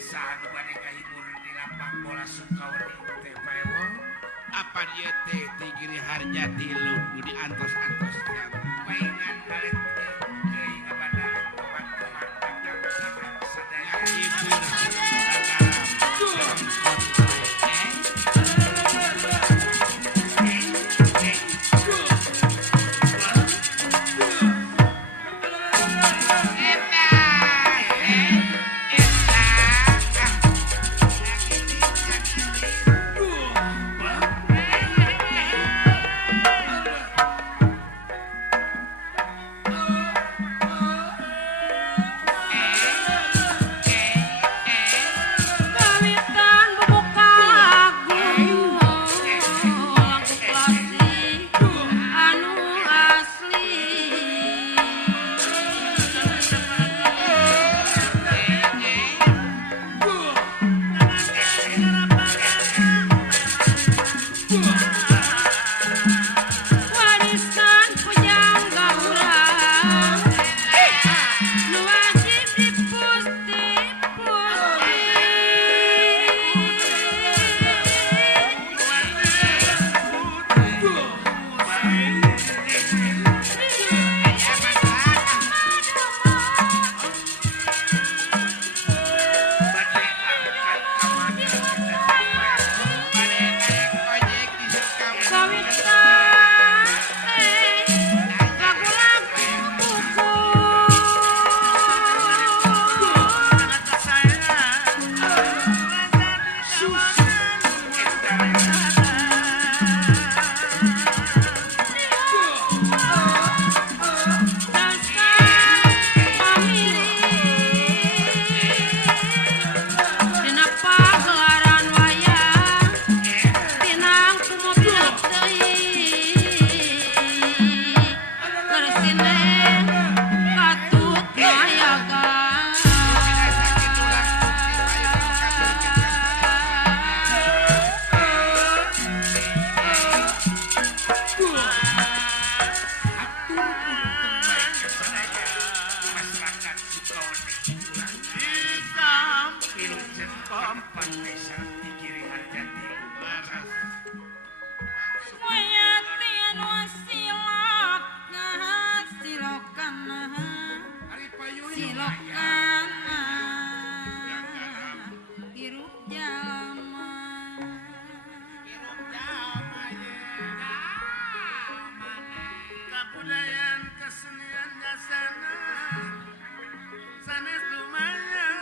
saha nu bade kahibur di lapang bola Sukaweni teh bae wong. Apa dia teh tigiri harja tilu nu diantos-antoskeun. Mainan balik teh euy abana teman-teman kadang sadaya Hibur Kawitan bubuka lagu lagu klasik anu asli. Warisan pujangga urang nu wajib dipusti-pusti. bade angkat kamana bade naik ojek di Sukaweni. Kawitan lagu-lagu buku dina pagelaran wayang pinang kumobilak deui kersineng katut mayagan. hatur punten bae ka sadaya masyarakat Sukaweni ulang wilujeng keempat desa tigiri harga tilu laras. Wayatin wasilak silokan Ari payun silokan hirup jalma. Kabudayan kesenian jasana sanes lumayan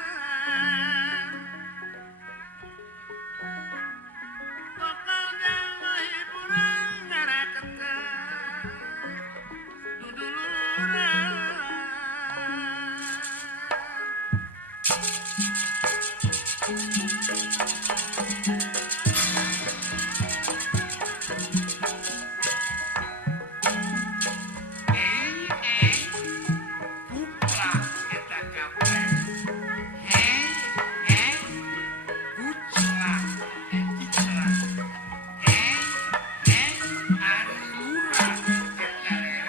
lokal jalma hiburan ngaraketan duduluran. Kuplah eta kabeh. Kuclah, kiclah. Ari lurah eta lere.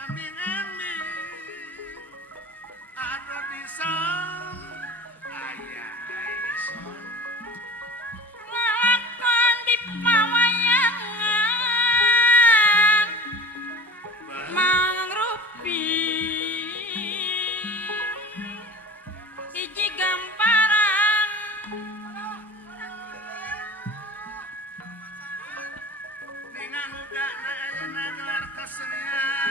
Ambing-ambing ada di son. Ayah di son. Ngalakon di pawayangan mangrupi hiji gamparan Dengan uga na ayeuna gelar kesenian.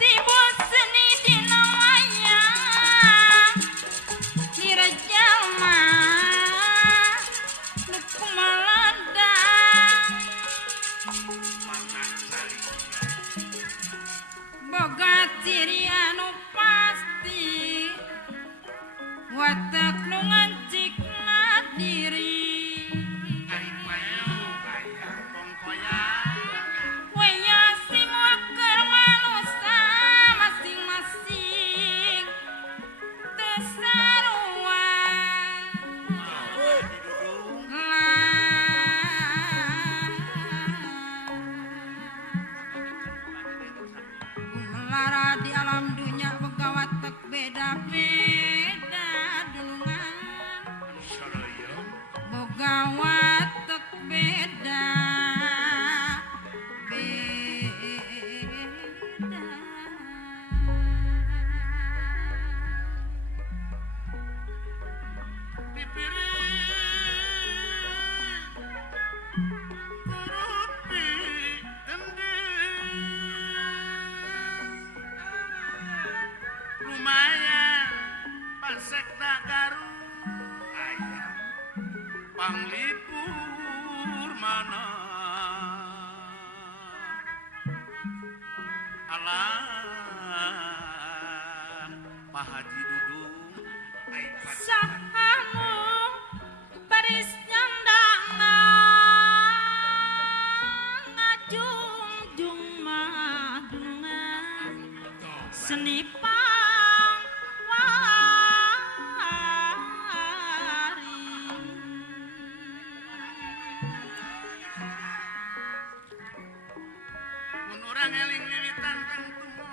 timbul seni dina wayang direjalma nu kumaladang boga ciri anu pasti watak nu ngancikna diri waya sing waker manusa masing-masing teu sarua Lara di alam dunia boga watak beda-beda dulungan boga watak beda Lumayan pasekna garuk ayam panglipur mana alah Pak Haji Dudung sahamu baris nyandangan ngajungjung madungan seni mun urang eling lilitan kang tumo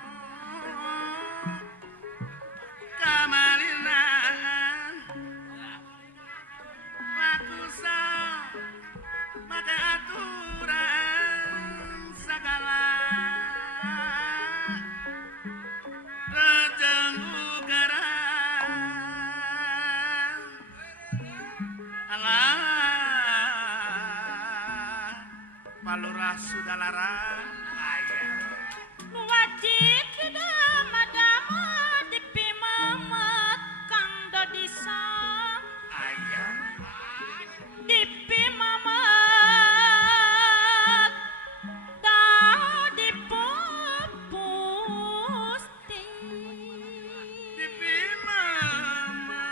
kamalinan lakusa make aturan sagala rejeng ugaran alah palurah sudalarang ayah nu wajib dama-dama dipimamet kang dodisan ayah dipimamet da dipupusti dipi mama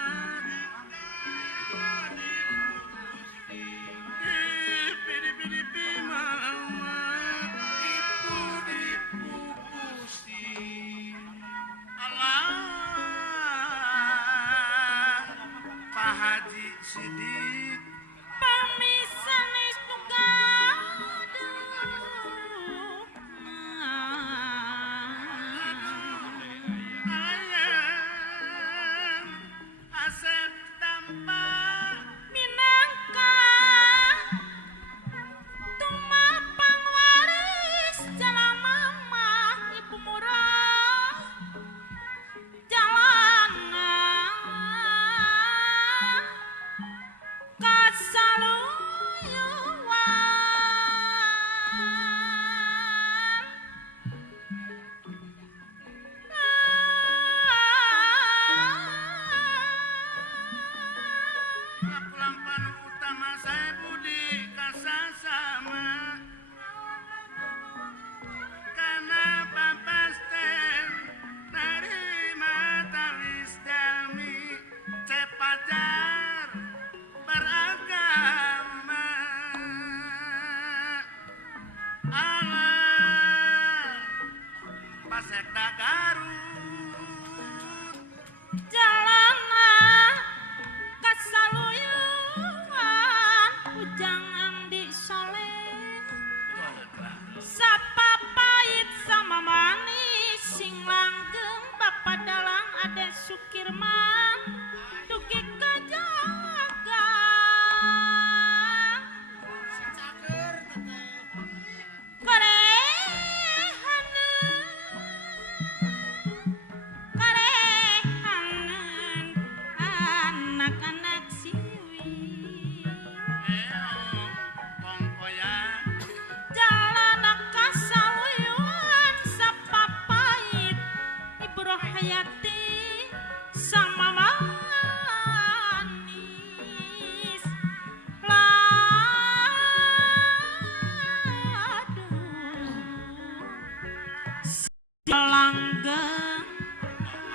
dipi mama dipu kusti alah Pak Haji Sidik pamisanis nu ayam Asep Tampak minangka tumapang waris jalamama ibu murah jalanan Pasekda Garut jalana kasaluyungan ujang Andi Soleh sapapait sama manis sing langgeng Bapak Dalang Ade Sukirman dugi kajaga karehanen anak-anak siwi Kongkoya jalan kasaluyuan sapapait Ibu Rohayati sama manis langgeng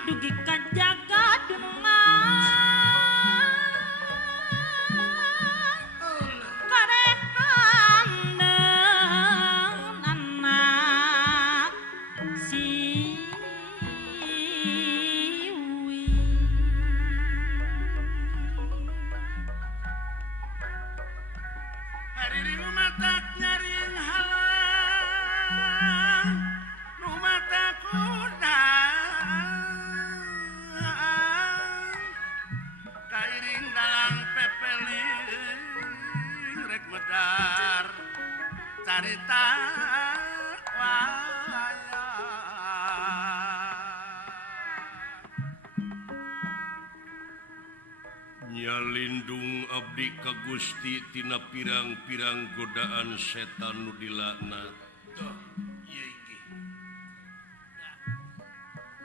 dugi kajaga dunungan karehanen anak siwi hari di matak nyaring halang rumah takuda kairing dalang pepeling rek medar carita Nyalindung abdi ka Gusti tina pirang-pirang godaan setan nu dilaknat.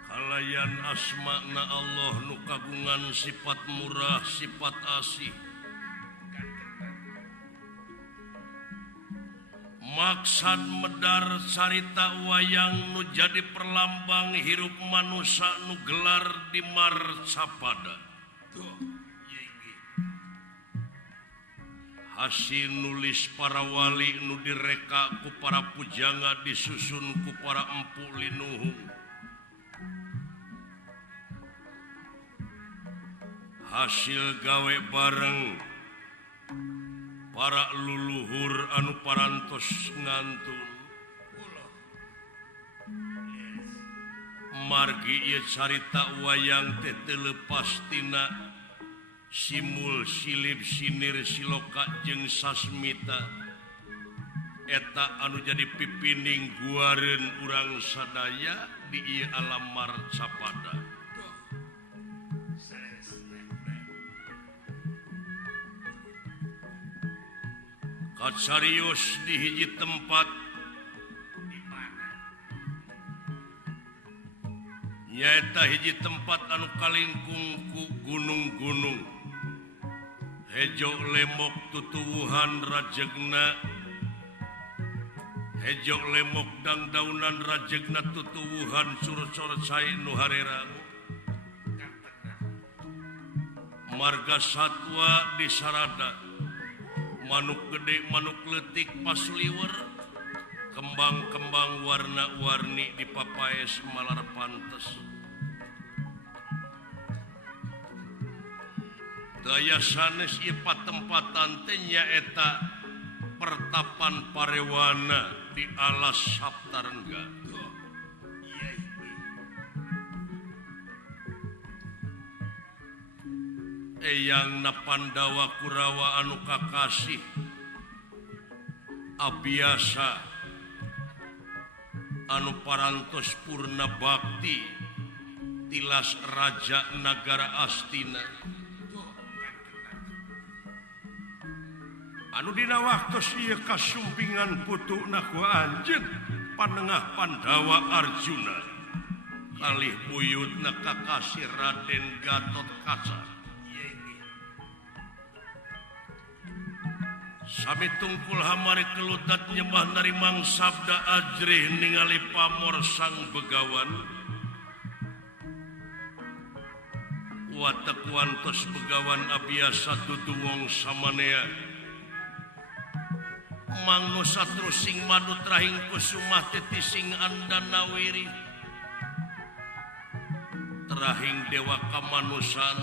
Kalayan asmana Allah nu kagungan sifat murah, sifat asih. Maksad medar carita wayang nu jadi perlambang hirup manusia nu gelar di marcapada. Hasil nulis para wali nu direka ku para pujangga disusun ku para empu linuhung. Hasil gawe bareng para luluhur anu parantos ngantun. Margi ieu carita wayang teh teu leupas tina simul silip sinir siloka jeung sasmita eta anu jadi pipining guareun urang sadaya di ieu alam marcapada. Kacarios di hiji tempat nyaeta hiji tempat anu kalingkung ku gunung-gunung. Hejo lemok tutuwuhan rajegna, hejo lemok dangdaunan rajegna tutuwuhan surut-surut nu harerang. Marga satwa di sarada, manuk gede manuk letik pasliwer, kembang-kembang warna-warni di papaes malar pantes. Daya sanes ieu patempatan teh nyaeta pertapan parewana di alas Saptarengga. Eyang na Pandawa Kurawa anu kakasih abiasa anu parantos purna bakti tilas raja nagara Astina. Anu dina waktos ieu kasumpingan putukna ku anjeun panengah Pandawa Arjuna kalih buyutna kakasih Raden Gatotkaca. Sami tungkul hamari keludat nyembah narimang sabda ajrih ningali pamor sang begawan. Watak wantos begawan abiasa dudu wong samanea. Mangno satru sing madu trahing kusumah titi sing andana wiri rahing dewa kamanusan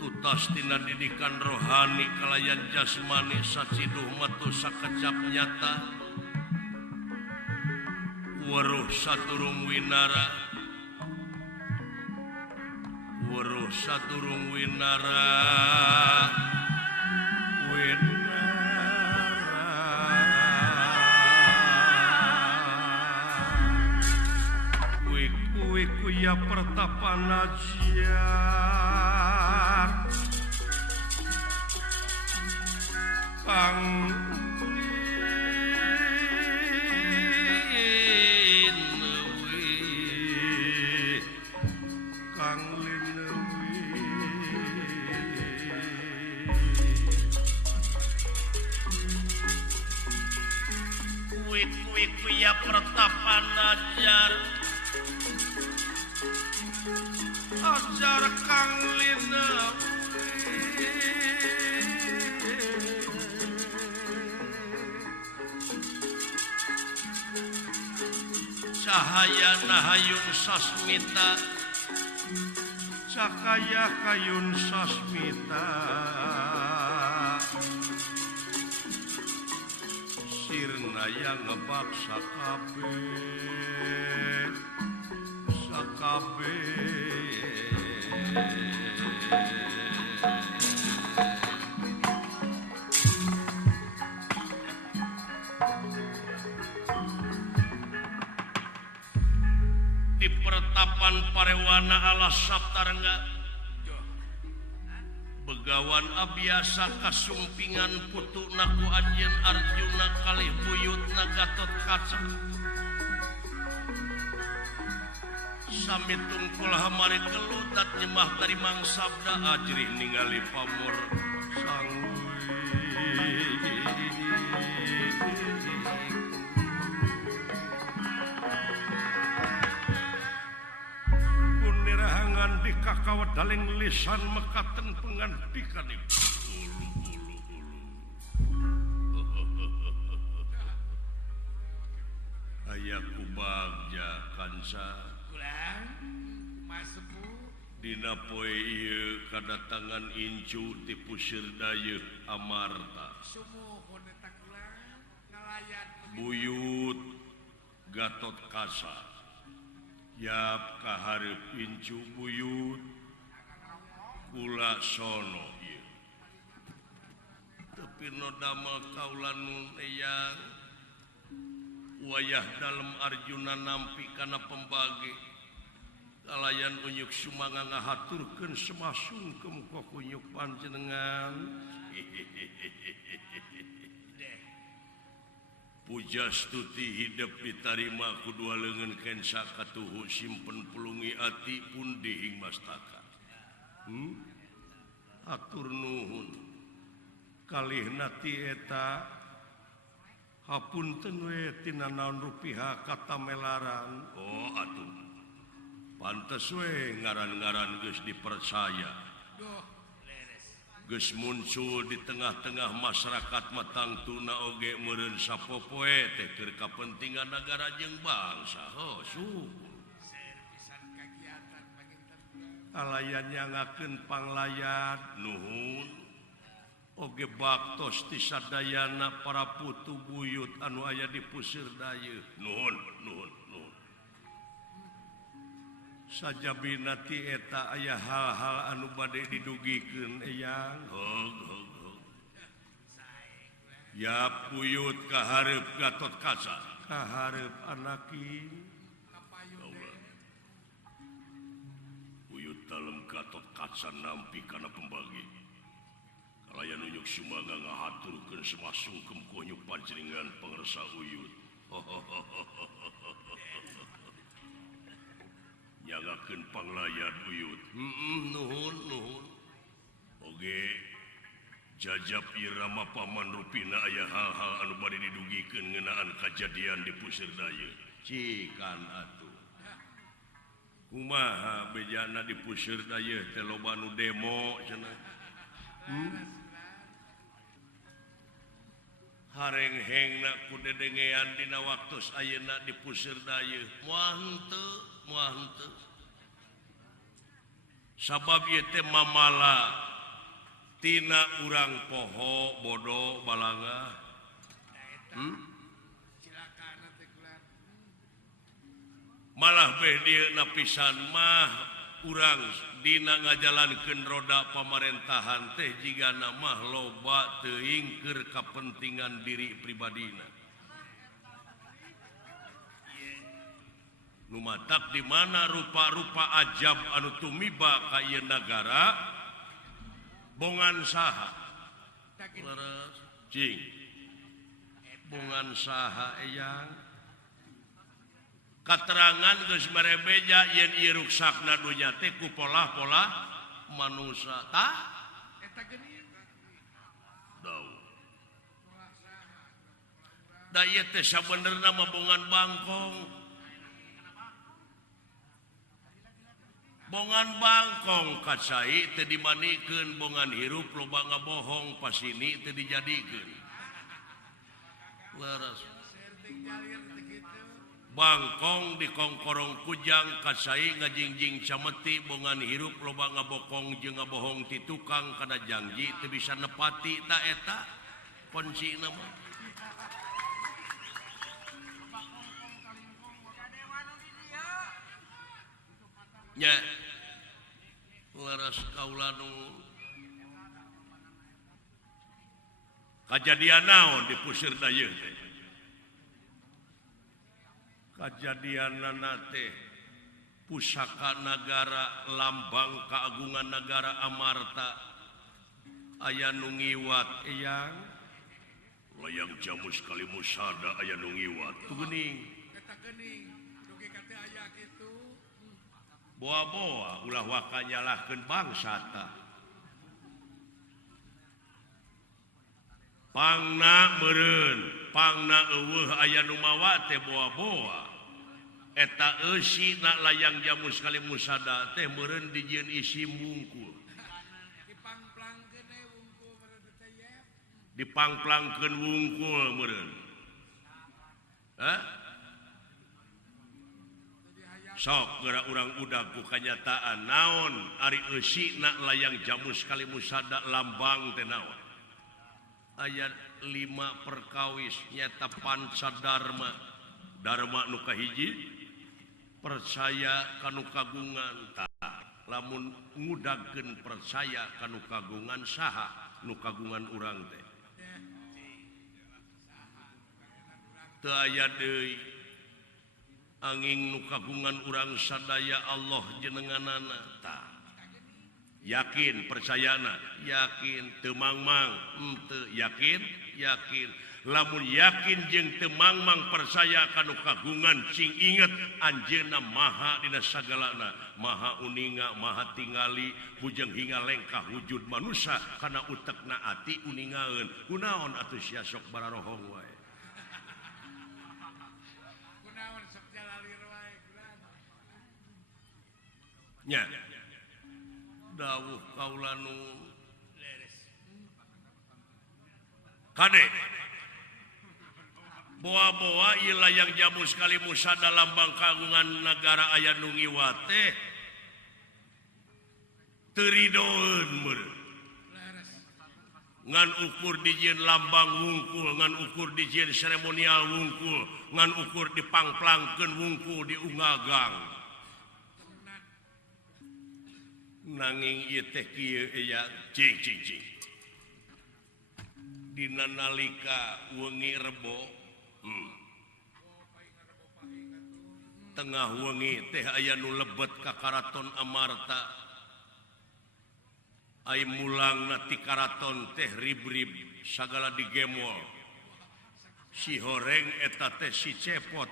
tutas tina didikan rohani kalayan jasmani saciduh metu sakecap nyata weruh saturung winara kuwi ya pertapan ajar Kang kuwi ya pertapan ajar Kang Linewi cahaya nahayun sasmita cakaya kayun sasmita sirna yang ngebaksa kabeh di pertapan parewana ala Saptarengga begawan abiasa kasumpingan putu naku anjeun Arjuna kalih buyutna Gatotkaca sami tungkul hamari kelutat nyemah dari mangsabda ajrih ningali pamor punirahangan di kakawat daling lisan mekaten pengantikan ibu ayaku bagja kansa dina poe ieu kadatangan incu ti Puseur Dayeuh Amarta buyut Gatotkaca yap kahareup incu buyut kula sono ieu tepi no damel kaula nun eyang wayah dalem Arjuna nampi kana pembagi kalayan unyuk sumanga ngahaturkeun semasungkem ka kunyuk panjenengan puja stuti hidup ditarima kudua leungeun kensa katuhu simpen pulungi ati pun dihing mastaka atur nuhun kalihna ti eta hapunten we tina naon rupiah katamelaran atuh pantes we ngaran-ngaran geus dipercaya geus muncul di tengah-tengah masyarakat matangtuna oge meureun sapopoe teh keur kapentingan nagara jeung bangsa syukur kalayan nyangakeun panglayat nuhun oge baktos ti sadayana para putu buyut anu aya di Puseur Dayeuh nuhun sajabina ti eta aya hal-hal anu bade didugikeun eyang ya buyut kahareup Gatotkaca kahareup anaki buyut dalem Gatotkaca nampi kana pembagi kalayan unyuk sumangga ngahaturkeun semasungkem kunyuk panjenengan pangresa uyut nyagakeun panglayat uyut nuhun oge jajab irama paman rupina aya hal-hal anu bade didugikeun ngeunaan kajadian di Puseur Dayeuh cikan atuh kumaha bejana di Puseur Dayeuh teh loba nu demo cenah hareng-hengna ku dedengean dina waktos ayeuna di Puseur Dayeuh moal henteu sabab ieu teh mamala tina urang poho bodoh balanga malah beh dieu napisan mah urang dina ngajalankeun roda pamerintahan teh jigana mah loba teuing keur kapentingan diri pribadina. Nu matak di mana rupa-rupa ajab anu tumiba ka ieu nagara bongan saha? Leres cing. Bongan saha eyang? Katerangan geus merebeja yen ieu ruksakna dunya teh ku pola-pola manusia tah eta geuning daun da ieu teh sabenerna mah bongan bangkong kacai teu dimanikeun bongan hirup loba ngabohong pasini teu dijadikeun leres bangkong di kongkorong kujang kasai ngajingjing cameti bongan hirup loba ngabokong jeung ngabohong ti tukang kana janji teu bisa nepati ta eta kuncina mah nya laras kaula nu kajadian naon di puseur da ieu teh kajadianna teh pusaka nagara lambang keagungan negara Amarta aya nu ngiwat eyang layang jamus kali musada aya nu ngiwat tu geuning eta geuning dugi ka teu aya kitu boa-boa ulah waka nyalahkeun bangsa tah pangna meureun pangna eueuh aya nu mawa teh boa-boa eta eusina layang jamus kali musada teh meureun dijieun isi wungkul dipangplangkeun wungkul meureun sok geura urang udag ku kanyataan naon ari eusina layang jamus kali musada lambang teh naon aya 5 perkawis nyata pancadarma dharma nu kahiji percaya kanu kagungan tah lamun ngudagkeun percaya kanu kagungan saha nu kagungan urang teh teu aya deui anging nu kagungan urang sadaya Allah jenenganana tah yakin percayana yakin teu mangmang henteu yakin lamun yakin jeung teu mangmang percaya kanu kagungan sing inget anjeunna maha dina sagalana maha uninga maha tingali bujang hingga lengkah wujud manusia kana utekna ati uningaeun kunaon atuh sia sok bararohong wae kunaon sok jalalir wae nya dawuh kaula nu kade boa-boa ieu layang jamus kali musada lambang kagungan negara aya nu ngiwat teh teu ridoeun meureun ngan ukur dijieun lambang wungkul ngan ukur dijieun seremonial wungkul ngan ukur dipangplangkeun wungkul di ungagang nanging ieu teh kieu ya cing dina nalika wengi rebo tengah wengi teh aya nu lebet ka karaton Amarta ai mulangna ti karaton teh rib-rib sagala digemol si horeng eta teh si cepot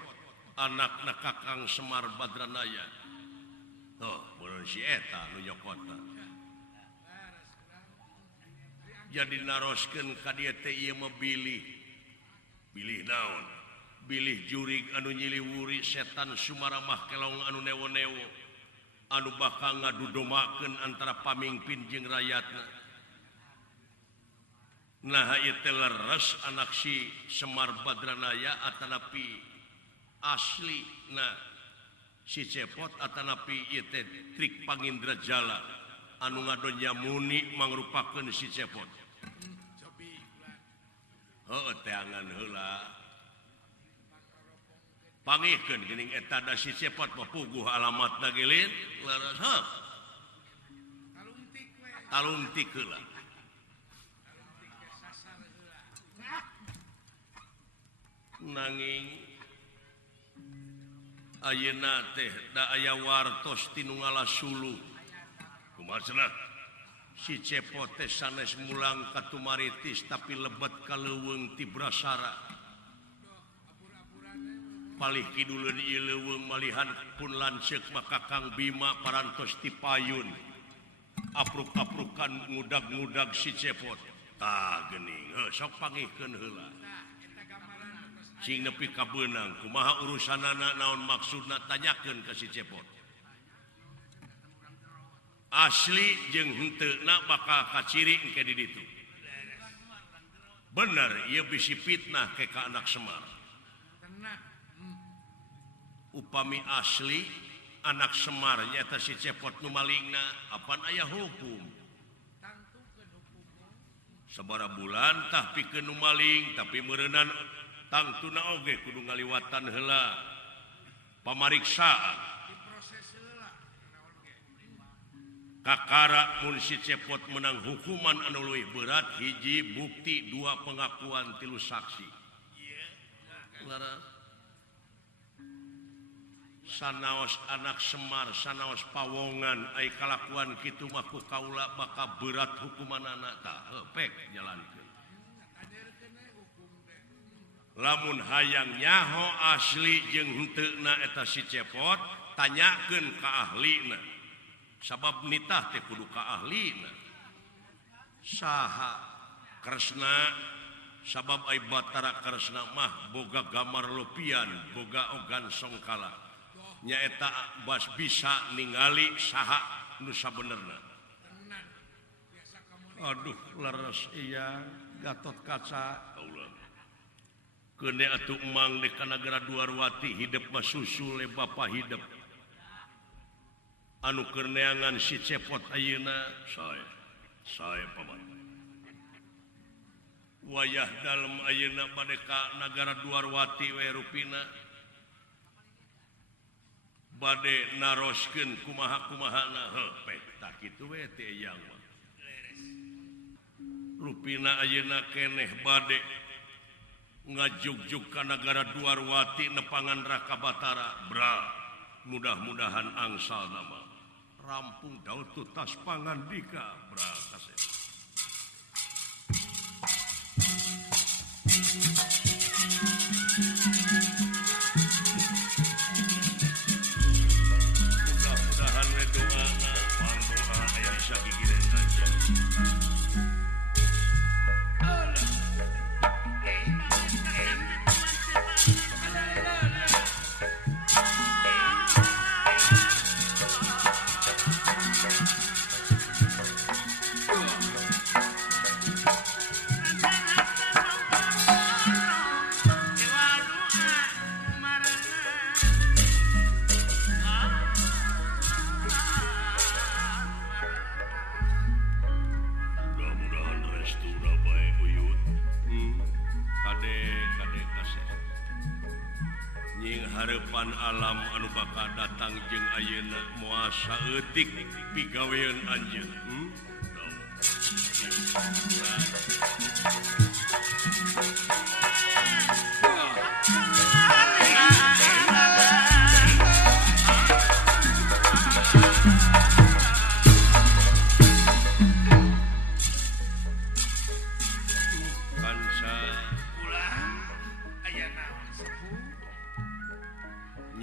anakna Kakang Semar Badranaya meureun si eta nu nyokotna jadi naroskeun ka dieu teh ieu mah bilih naon bilih jurig anu nyiliwuri setan sumaramah kelong anu newo-newo anu bakal ngadudomakeun antara pamingpin jeung rakyatna nah ieu teh leres anak si Semar Badranaya atanapi asli nah si cepot atanapi ieu teh trik Pangindra Jala anu ngadonya muni mangrupakeun si cepot. Heuh teangan heula. Pangihkeun geuning eta da si cepot puguh alamatna gelin laras heuh. Talungtik heula. Nanging ayeuna teh da aya wartos tinu ngalasulu. Kumaha cenah? Si cepot teh sanes mulang ka Tumaritis tapi lebet ka leuweung ti Brasara. Palih kiduleun ieu leuweung malihan pun lanceuk maka Kang Bima parantos ti payun. Apruk-aprukan ngudag-ngudag si cepot. Tah geuning, sok pangihkeun heula. Cing nepi ka beunang kumaha urusanana naon maksudna tanyakeun ka si cepot. Asli jeung henteuna bakal kaciri engke di ditu. Bener ieu bisi fitnah ke ka anak Semar. Upami asli anak Semar nyaeta si cepot nu malingna apan aya hukum. Sabara bulan tah pikeun nu maling tapi meureunana tangtuna oge kudu ngaliwatan heula pamariksaan. Kakara mun si cepot menang hukuman anu leuwih berat hiji bukti dua pengakuan tilu saksi. Laras sanaos anak Semar sanaos pawongan ai kalakuan kitu mah ku kaula bakal berat hukumanana tah pek jalankeun. Lamun hayang nyaho asli jeung henteuna eta si cepot tanyakeun ka ahlina sabab nitah teh kudu ka ahlina saha Kresna sabab ai Batara Kresna mah boga gamar lupian boga ogan songkala nyaeta bas bisa ningali saha nu sabenerna. Aduh leres iya Gatot Kaca kene atuh emang di Kanagara Duarwati hidup mah susul le bapa hidup anu keur neangan si cepot ayeuna saya paman wayah dalem ayeuna bade ka Nagara Duarwati we rupina bade naroskeun kumaha-kumahana heuh pek tah kitu we teh eyang mah rupina ayeuna keneh bade ngajug-jug ka Nagara Duarwati nepangan Raka Batara bra mudah-mudahan angsal nama rampung daud tutas pangandika bra kasih mudah-mudahan we doana pangdoa aya sagigireun aja. Harapan alam anu bakal datang jeung ayeuna moal saeutik pigawean anjeun.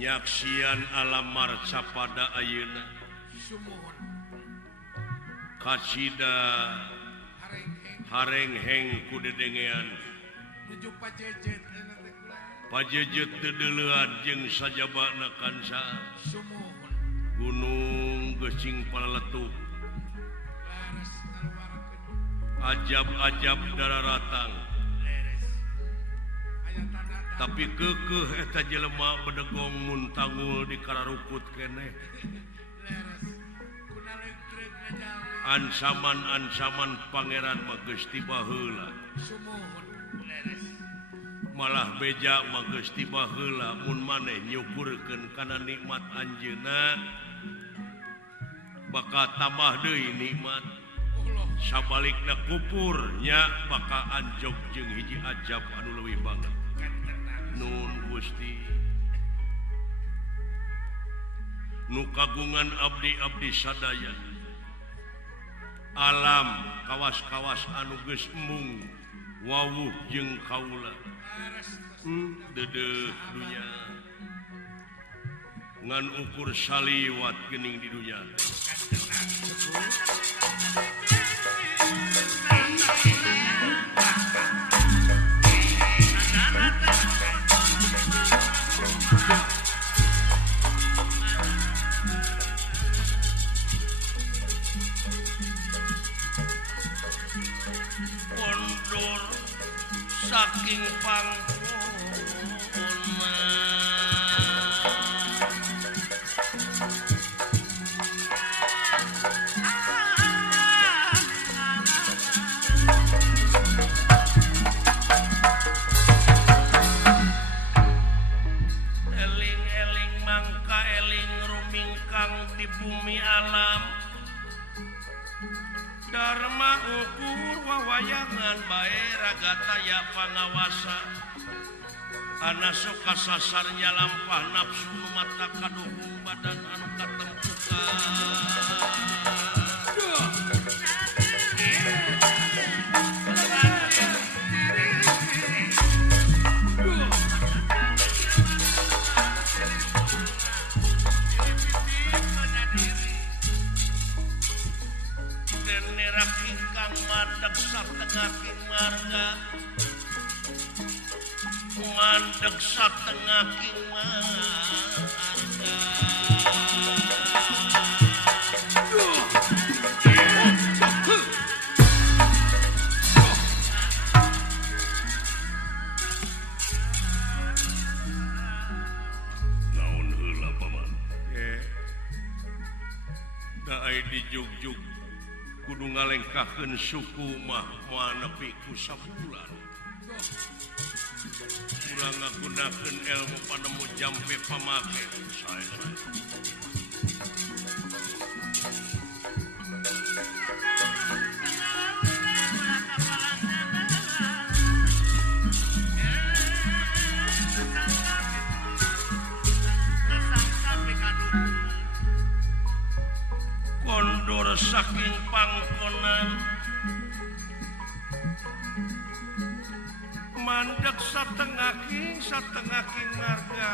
Nyaksian alam marca pada ayeuna kacida harengheng ku dedengean pajejet dedeleuan jeung sajabana kansa gunung geucing palaletup ajab-ajab dararatang tapi kekeh eta jelema bedegong mun tangul di kararukut keneh ancaman pangeran mah geus tiba heula malah beja mah geus tiba heula mun maneh nyukurkeun kana nikmat anjeunna bakal tambah deui nikmat sabalikna kupurnya bakal anjog jeung hiji ajab anu leuwih banget nun Gusti nu kagungan abdi-abdi sadaya alam kawas-kawas anu geus embung wawuh jeung kaula dedeuh dunya ngan ukur saliwat geuning di dunya kondur saking pangkona eling-eling mangka eling rumingkang di bumi alam Dharma ukur wawayangan bae ragataya pangawasa ana sok kasasarnya lampah nafsu mata kaduhung badan anu katempukan mandeg satengahing marga mandeg satengahing marga naon heula paman da aya di jugjug kudu ngalengkahkeun suku mah moal nepi ku sabulan urang ngagunakeun ilmu panemu jampe pamake sae kondur saking pangkonan mandeg satengahing marga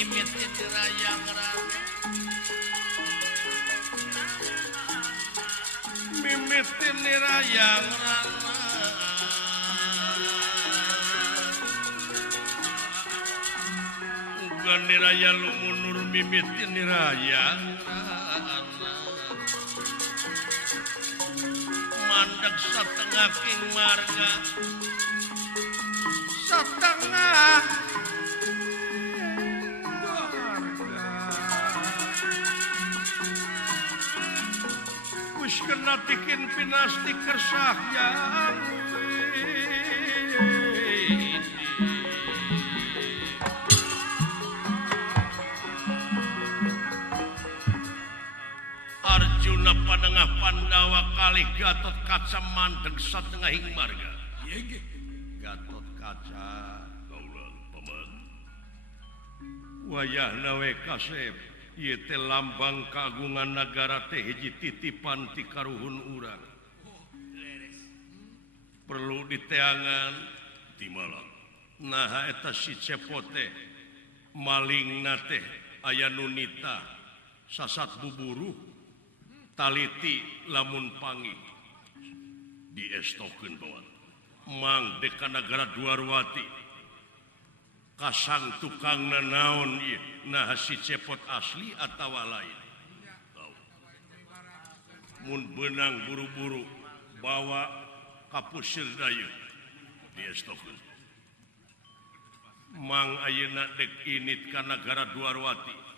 imit raya ngerang mimitin nirayang rana ugan niraya lumunur mimitin nirayang rana mandeg setengah king marga setengah wis kena tikin pinasti kersah yang Arjuna Panengah Pandawa kali Gatot Kaca mandeg satengah ing marga. Gatot Kaca kaulan paman. Wayahna we kasep ieu teh lambang kagungan nagara teh hiji titipan ti karuhun urang. Perlu diteangan di malam. Nah eta si cepote malingna teh aya nunita sasat buburu taliti lamun pangi diestokeun bawan mang deka nagara Dwarwati kasang tukangna naon ieu nah si cepot asli atawa lain mun benang buru-buru bawa ka Pusir Dayu diestokeun mang ayeuna dek init ka nagara Dwarwati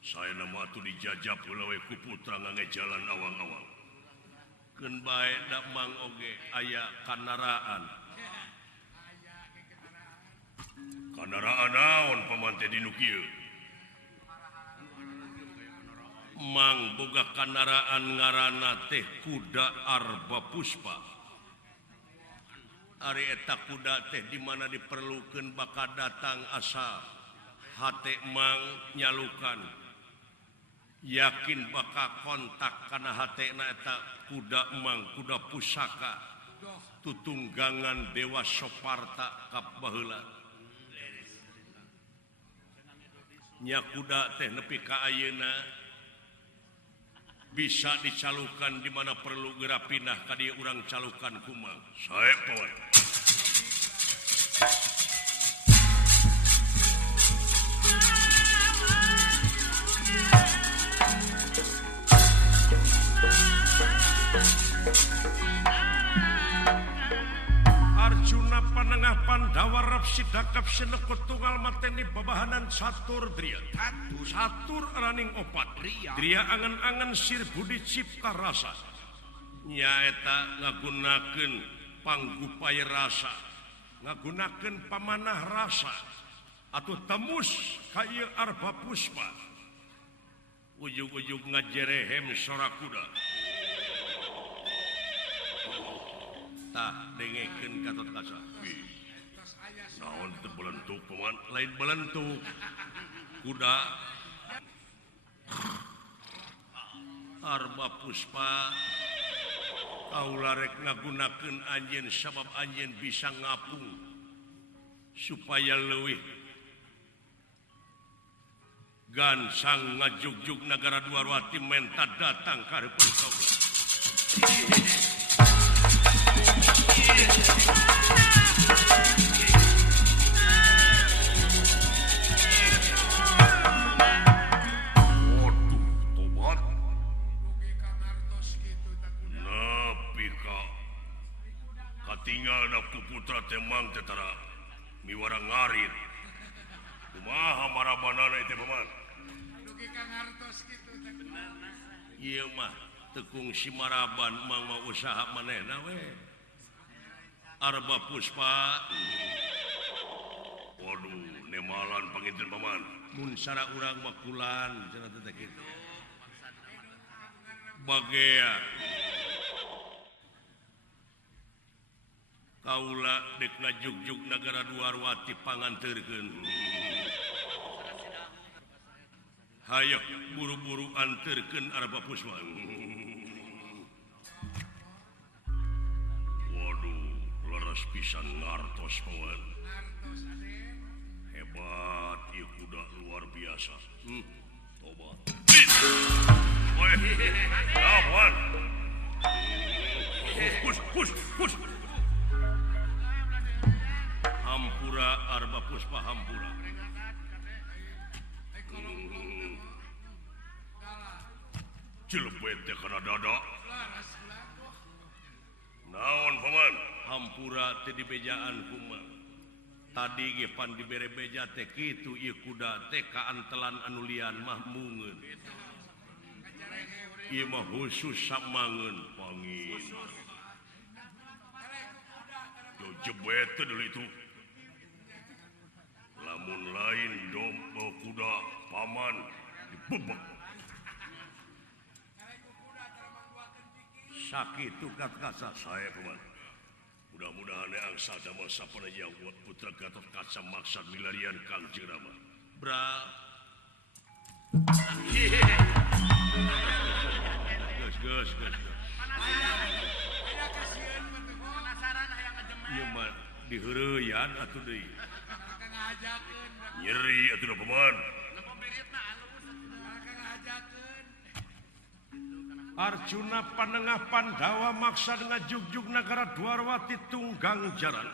saya nama atuh dijajah pula we ku putra ngangge jalan awang-awang. Keun bae da mang oge aya kandaraan. Kandaraan naon paman teh dinu kieu? Mang boga kandaraan ngaranna teh kuda Arba Puspa. Ari eta kuda teh di mana diperlukeun bakal datang asa hate mang nyalukan. Yakin bakal kontak karena hatena eta kuda emang kuda pusaka tutunggangan Dewa Soparta kap baheula nya kuda teh nepi ka ayeuna bisa dicalukan di mana perlu geura pindah ka dieu urang calukan kumang sae poe Arjuna Panengah Pandawa Rapsi Dakap Senekot Tunggal Mateni Babahanan Catur Dria Catur raning opat Dria angan-angan sir budi cipta rasa nyaeta ngagunakeun panggupay rasa ngagunakeun pamanah rasa atuh tembus ka ieu Arba Puspa ujug-ujug ngajerehem sora kuda tah dengekeun Gatot Kaca naon teu belentuk paman lain belentuk kuda Arba Puspa kaula rek ngagunakeun anjeun sabab anjeun bisa ngapung supaya leuwih gansang ngajugjug nagara Dwarwati menta datang ka hareupeun kaula waduh tobat nepi ka katinggalna ku putra temang tetara miwara ngarit kumaha marabanana teh paman dugi ka ngartos kitu teh ieu mah tekung si Maraban mang mau usaha manehna we Arba Puspa waduh nemalan panginten paman mun sara urang mah kulan cenah teh kitu bagea kaula dek ngajugjug nagara Dwarwati panganteurkeun hayo buru-buru anteurkeun Arba Puspa leres pisan ngartos paman hebat ieu kuda luar biasa tobat weh lawan Hus. Hampura Arba Puspa Hampura. Cilebet teh kana dada. Naon paman? Hampura teh di bejaan kumaha. Tadi ge pan dibere beja teh kitu ieu kuda teh kaantelan anu lian mah mungeun. Ieu mah khusus samangeun pangin. Yo jebet teh deui itu. Lamun lain domba kuda paman dibebek. Sakit kata saya paman. Mudah-mudahan angsa damel sapanaya putra Gatot Kaca maksad milarian Kangjeng Rama. Bra. Gus. Ieu mah diheureuyaan atuh deui. Nyeri atuh paman. Arjuna Panengah Pandawa maksad ngajugjug nagara Dwarwati tunggang jaran.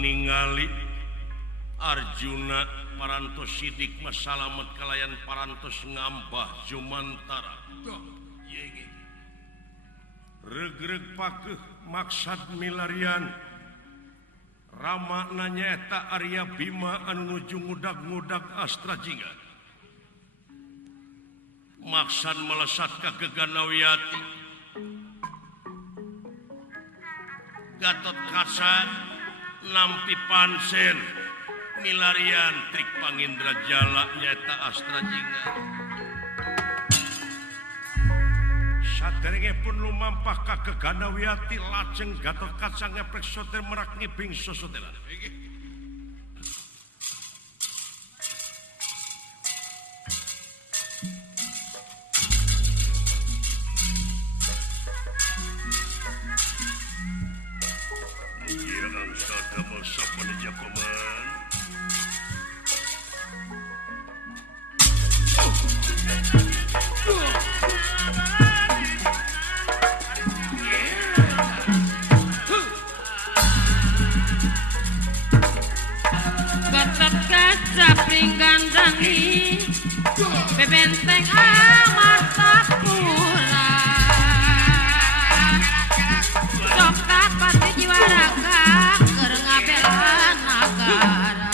Ningali Arjuna parantos sidik masalamet kalayan parantos ngambah Jumantara. Regreg pakeuh maksad milarian Rama nyaeta Arya Bima anu nuju ngudag-ngudag Astrajinga. Maksad melesat ka Geganawiyati. Gatot Kaca nampi pansen milarian trik Pangindra Jala nyata Astrajinga. Saderenge pun lumampah ka Geganawiyati lajeng Gatot Kaca ngeprek soter merak ngibing sosodela. Gatot Kaca pringgandangi bebenteng Amartapura sok pati jiwaraga keur ngabela nagara.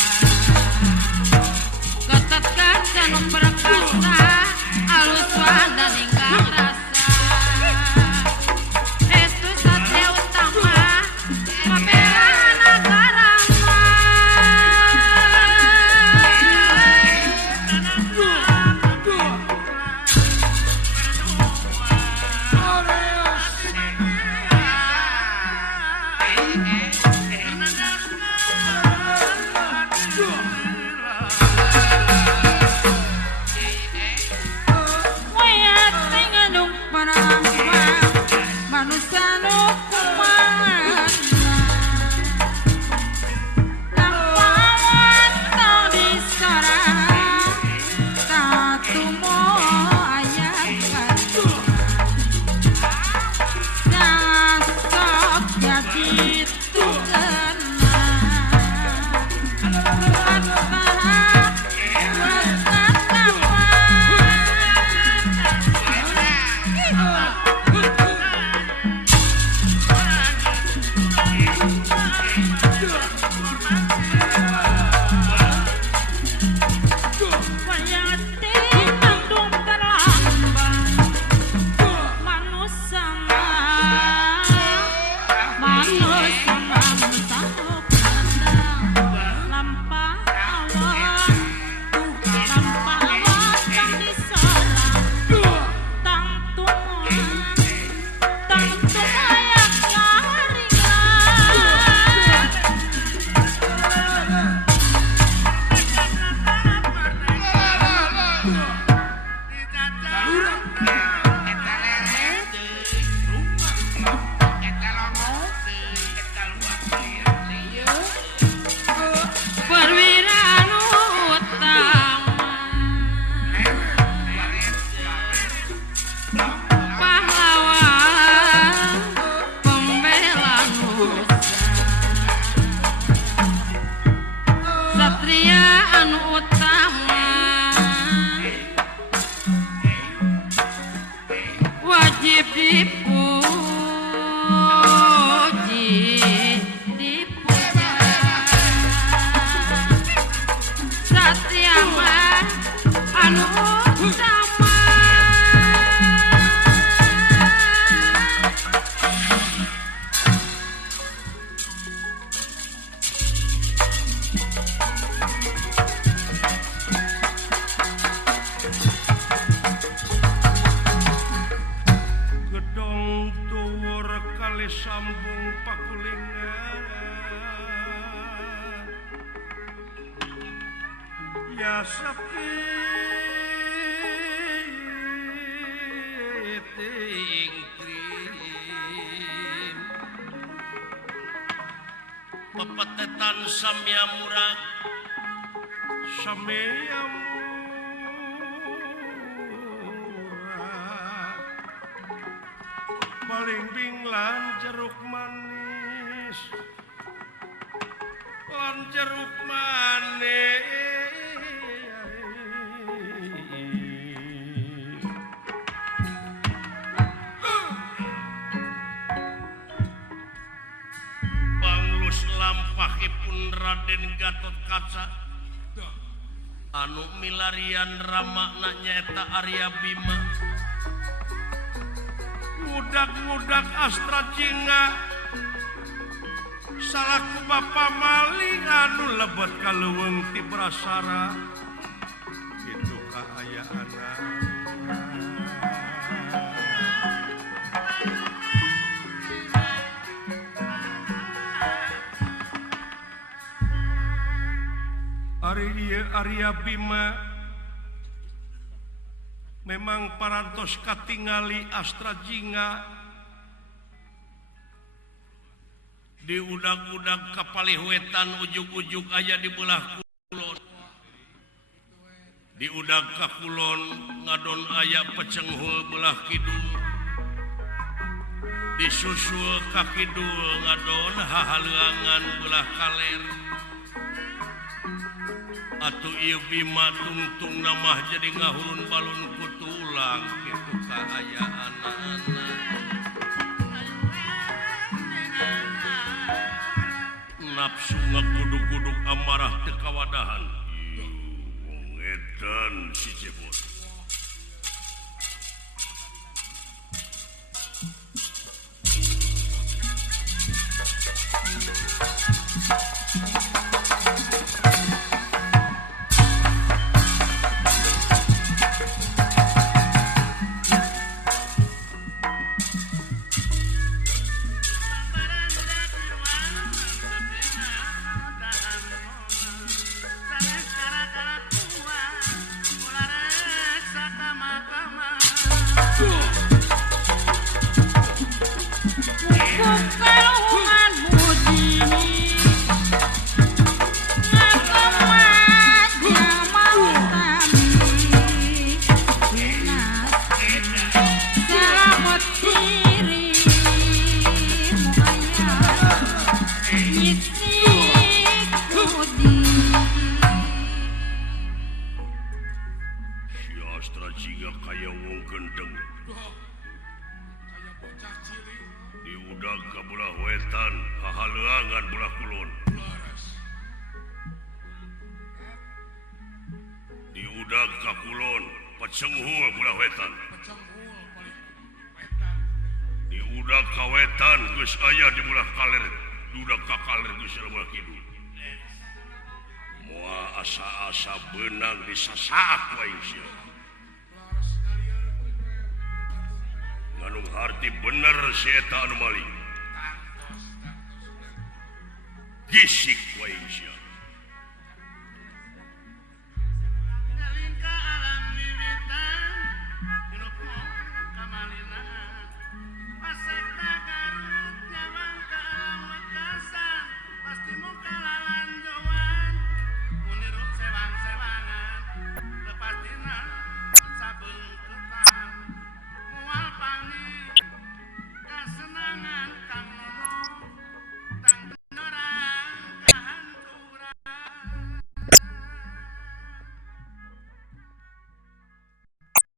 Gatot Kaca nu perkasa alus wanda ninggang rasa eta lereng deui eta longok deui eta luas deui perwira anu utama pahlawan pembela nusa satria anu utama wajib dipuji dipuja satria mah anu utama gedong tuwur kali sambung pakulingan ya sepi ting trim pepetetan samya murag samya murag paling binglan jeruk manis lan jeruk manis panglus lampahipun Raden Gatotkaca anu milarian ramakna nyaeta Arya Bima ngudak-ngudak Astra Jingga salaku bapa maling anu lebet kaleuweung ti Brasara kitu kaayana Ari ieu Arya Bima memang parantos katingali Astra Jingga di udag-udag kapalihuetan ujug-ujug aya di belah kulon di udag ka kulon ngadon aya pecenghul belah kidul di susul ka kidul ngadon hahaluangan belah kaler atuh ieu Bima tungtung namah jadi ngahurun balun kutulang kitu kaayaan nafsu ngagudug-gudug amarah teu kawadahan wong edan si jebot Kalungan budi ngakemat mau tami selamat diri muaya nyisik budi si Astra Jingga kaya wong gendeng di udag ka belah wetan hahaluangan belah kulon di udag ka kulon pecenghul belah wetan di udag ka wetan geus aya di belah kaler di udag ka kaler geus aya belah kidul moal asa-asa beunang disasaak wae sia nganung harti bener si eta anu maling gisik wae sia